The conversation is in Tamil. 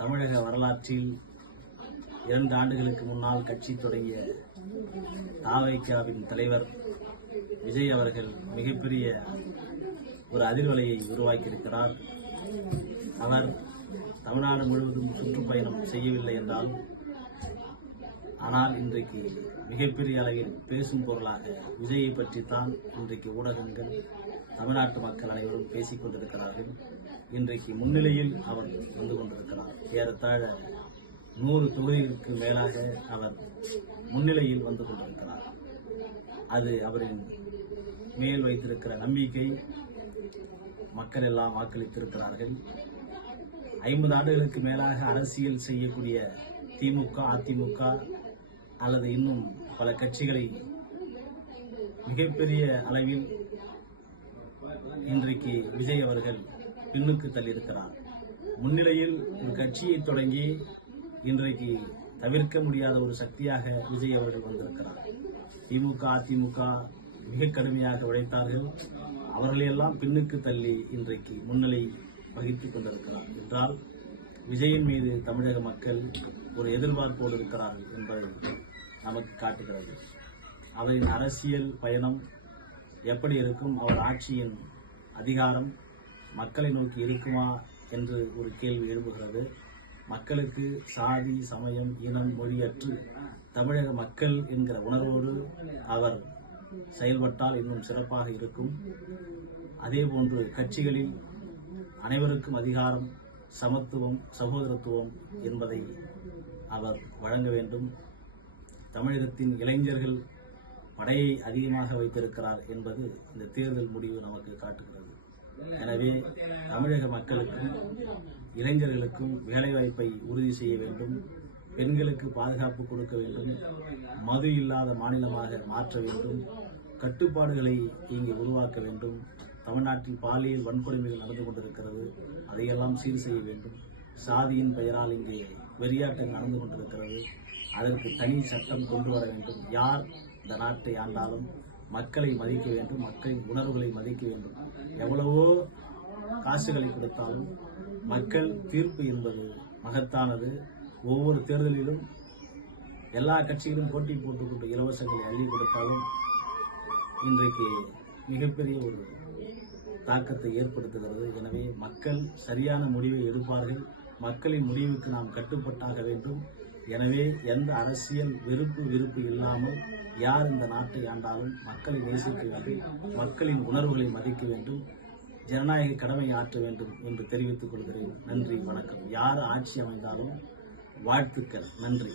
தமிழக வரலாற்றில் 2 ஆண்டுகளுக்கு முன்னால் கட்சி தொடங்கிய தாவேகாவின் தலைவர் விஜய் அவர்கள் மிகப்பெரிய ஒரு அதிர்வலையை உருவாக்கியிருக்கிறார். அவர் தமிழ்நாடு முழுவதும் சுற்றுப்பயணம் செய்யவில்லை என்றால், ஆனால் இன்றைக்கு மிகப்பெரிய அளவில் பேசும் பொருளாக விஜயை பற்றித்தான் இன்றைக்கு ஊடகங்கள், தமிழ்நாட்டு மக்கள் அனைவரும் பேசிக் கொண்டிருக்கிறார்கள். இன்றைக்கு முன்னிலையில் அவர் வந்து கொண்டிருக்கிறார். ஏறத்தாழ 100 தொகுதிகளுக்கு மேலாக அவர் முன்னிலையில் வந்து கொண்டிருக்கிறார். அது அவரின் மேல் வைத்திருக்கிற நம்பிக்கை. மக்கள் எல்லாம் வாக்களித்திருக்கிறார்கள். 50 ஆண்டுகளுக்கு மேலாக அரசியல் செய்யக்கூடிய திமுக, அதிமுக அல்லது இன்னும் பல கட்சிகளை மிகப்பெரிய அளவில் இன்றைக்கு விஜய் அவர்கள் பின்னுக்கு தள்ளியிருக்கிறார். முன்னிலையில் ஒரு கட்சியை தொடங்கி இன்றைக்கு தவிர்க்க முடியாத ஒரு சக்தியாக விஜய் அவர்கள் வந்திருக்கிறார். திமுக, அதிமுக மிக கடுமையாக உழைத்தார்கள். அவர்களையெல்லாம் பின்னுக்கு தள்ளி இன்றைக்கு முன்னிலை வகித்துக் கொண்டிருக்கிறார் என்றால், விஜயின் மீது தமிழக மக்கள் ஒரு எதிர்பார்ப்போடு இருக்கிறார்கள் என்பதை நமக்கு காட்டுகிறது. அவரின் அரசியல் பயணம் எப்படி இருக்கும், அவர் ஆட்சியின் அதிகாரம் மக்களை நோக்கி இருக்குமா என்று ஒரு கேள்வி எழுப்புகிறது. மக்களுக்கு சாதி, சமயம், இனம், மொழியற்று தமிழக மக்கள் என்கிற உணர்வோடு அவர் செயல்பட்டால் இன்னும் சிறப்பாக இருக்கும். அதேபோன்று கட்சிகளில் அனைவருக்கும் அதிகாரம், சமத்துவம், சகோதரத்துவம் என்பதை அவர் வழங்க வேண்டும். தமிழகத்தின் இளைஞர்கள் படையை அதிகமாக வைத்திருக்கிறார் என்பது இந்த தேர்தல் முடிவு நமக்கு காட்டுகிறது. எனவே தமிழக மக்களுக்கும் இளைஞர்களுக்கும் வேலைவாய்ப்பை உறுதி செய்ய வேண்டும். பெண்களுக்கு பாதுகாப்பு கொடுக்க வேண்டும். மது இல்லாத மாநிலமாக மாற்ற வேண்டும். கட்டுப்பாடுகளை இங்கே உருவாக்க வேண்டும். தமிழ்நாட்டில் பாலியல் வன்கொடுமைகள் நடந்து கொண்டிருக்கிறது, அதையெல்லாம் சீர் செய்ய வேண்டும். சாதியின் பெயரால் இங்கே வெறியாட்டம் நடந்து கொண்டிருக்கிறது, அதற்கு தனி சட்டம் கொண்டு வர வேண்டும். யார் இந்த நாட்டை ஆண்டாலும் மக்களை மதிக்க வேண்டும், மக்களின் உணர்வுகளை மதிக்க வேண்டும். எவ்வளவோ காசுகளை கொடுத்தாலும் மக்கள் தீர்ப்பு என்பது மகத்தானது. ஒவ்வொரு தேர்தலிலும் எல்லா கட்சிகளும் போட்டி போட்டுக்கொண்டு இலவசங்களை அள்ளி கொடுத்தாலும் இன்றைக்கு மிகப்பெரிய ஒரு தாக்கத்தை ஏற்படுத்துகிறது. எனவே மக்கள் சரியான முடிவை எடுப்பார்கள். மக்களின் முடிவுக்கு நாம் கட்டுப்பட்டாக வேண்டும். எனவே எந்த அரசியல் விருப்பு இல்லாமல் யார் இந்த நாட்டை ஆண்டாலும் மக்களை நேசிக்க வேண்டும், மக்களின் உணர்வுகளை மதிக்க வேண்டும், ஜனநாயக கடமை ஆற்ற வேண்டும் என்று தெரிவித்துக் கொள்கிறேன். நன்றி, வணக்கம். யார் ஆட்சி அமைந்தாலும் வாழ்த்துக்கள். நன்றி.